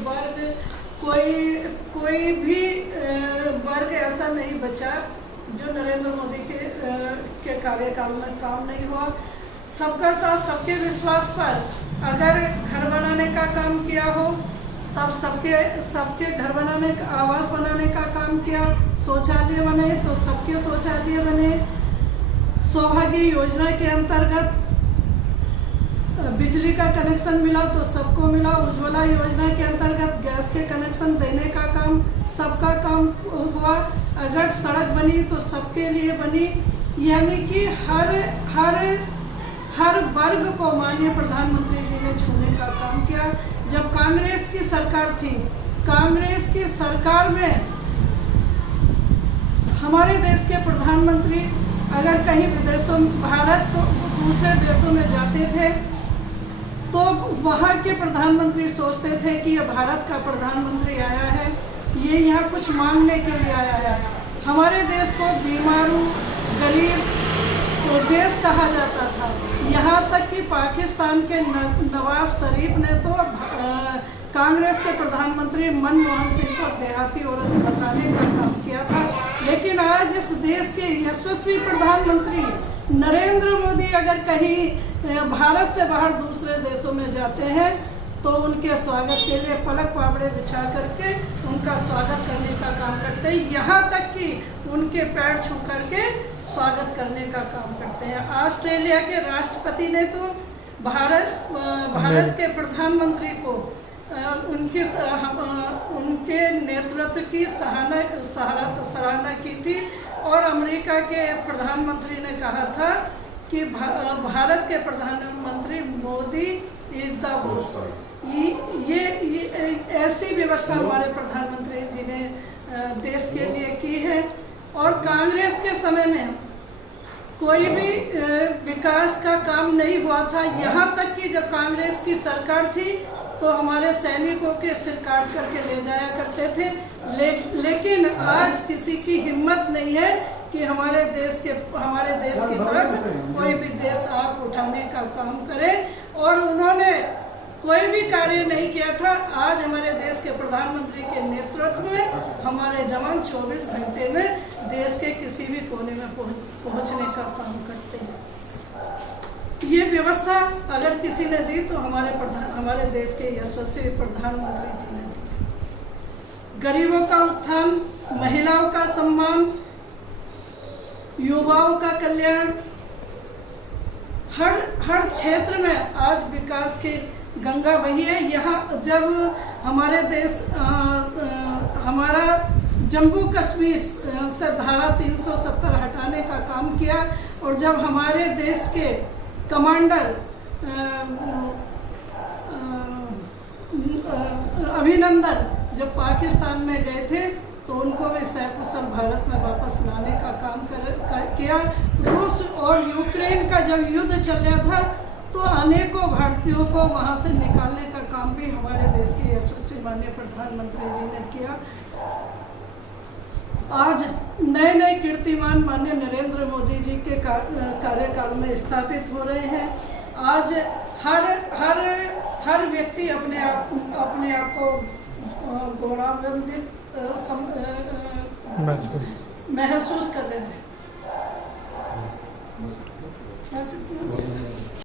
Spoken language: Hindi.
वर्ग, कोई भी वर्ग ऐसा नहीं बचा जो नरेंद्र मोदी के कार्यकाल में काम नहीं हुआ। सबका साथ सबके विश्वास पर अगर घर बनाने का काम किया हो, तब सबके घर बनाने का, आवास बनाने का काम किया। शौचालय बने तो सबके शौचालय बने। सौभाग्य योजना के अंतर्गत बिजली का कनेक्शन मिला तो सबको मिला। उज्ज्वला योजना के अंतर्गत गैस के कनेक्शन देने का काम, सबका काम हुआ। अगर सड़क बनी तो सबके लिए बनी। यानी कि हर वर्ग को माननीय प्रधानमंत्री जी ने छूने का काम किया। जब कांग्रेस की सरकार थी, कांग्रेस की सरकार में हमारे देश के प्रधानमंत्री अगर कहीं विदेशों, भारत को दूसरे देशों में जाते थे तो वहाँ के प्रधानमंत्री सोचते थे कि ये भारत का प्रधानमंत्री आया है, ये यहाँ कुछ मांगने के लिए आया है। हमारे देश को बीमारू, गरीब देश कहा जाता था। यहाँ तक कि पाकिस्तान के नवाब शरीफ ने तो कांग्रेस के प्रधानमंत्री मनमोहन सिंह को देहाती औरत बताने का काम किया था। लेकिन आज इस देश के यशस्वी प्रधानमंत्री नरेंद्र मोदी अगर कहीं भारत से बाहर दूसरे देशों में जाते हैं तो उनके स्वागत के लिए पलक पावड़े बिछा करके उनका स्वागत करने का काम करते हैं। यहाँ तक कि उनके पैर छू करके स्वागत करने का काम करते हैं। ऑस्ट्रेलिया के राष्ट्रपति ने तो भारत के प्रधानमंत्री को उनके नेतृत्व की सराहना की थी। और अमेरिका के प्रधानमंत्री ने कहा था कि भारत के प्रधानमंत्री मोदी इज द बॉस। ये ऐसी व्यवस्था हमारे प्रधानमंत्री जी ने देश के लिए की है। और कांग्रेस के समय में कोई भी विकास का काम नहीं हुआ था। यहाँ तक कि जब कांग्रेस की सरकार थी तो हमारे सैनिकों के सिर काट करके ले जाया करते थे। लेकिन आज किसी की हिम्मत नहीं है कि हमारे देश की तरफ कोई भी देश आग उठाने का काम करे। और उन्होंने कोई भी कार्य नहीं किया था। आज हमारे देश के प्रधानमंत्री के नेतृत्व में हमारे जवान 24 घंटे में देश के किसी भी कोने में पहुंचने का काम करते हैं। ये व्यवस्था अगर किसी ने दी तो हमारे देश के यशस्वी प्रधानमंत्री जी ने दी। गरीबों का उत्थान, महिलाओं का सम्मान, युवाओं का कल्याण, हर क्षेत्र में आज विकास की गंगा बही है। यहाँ जब हमारे देश हमारा जम्मू कश्मीर से धारा 370 हटाने का काम किया और जब हमारे देश के कमांडर अभिनंदन जब पाकिस्तान में गए थे तो उनको भी सकुशल भारत में वापस लाने का काम किया। रूस और यूक्रेन का जब युद्ध चल रहा था तो अनेकों भारतीयों को वहां से निकालने का काम भी हमारे देश के यशस्वी माननीय प्रधानमंत्री जी ने किया। आज नए नए कीर्तिमान माननीय नरेंद्र मोदी जी के कार्यकाल में स्थापित हो रहे हैं। आज हर व्यक्ति अपने आप को गौरवान्वित महसूस कर रहे हैं।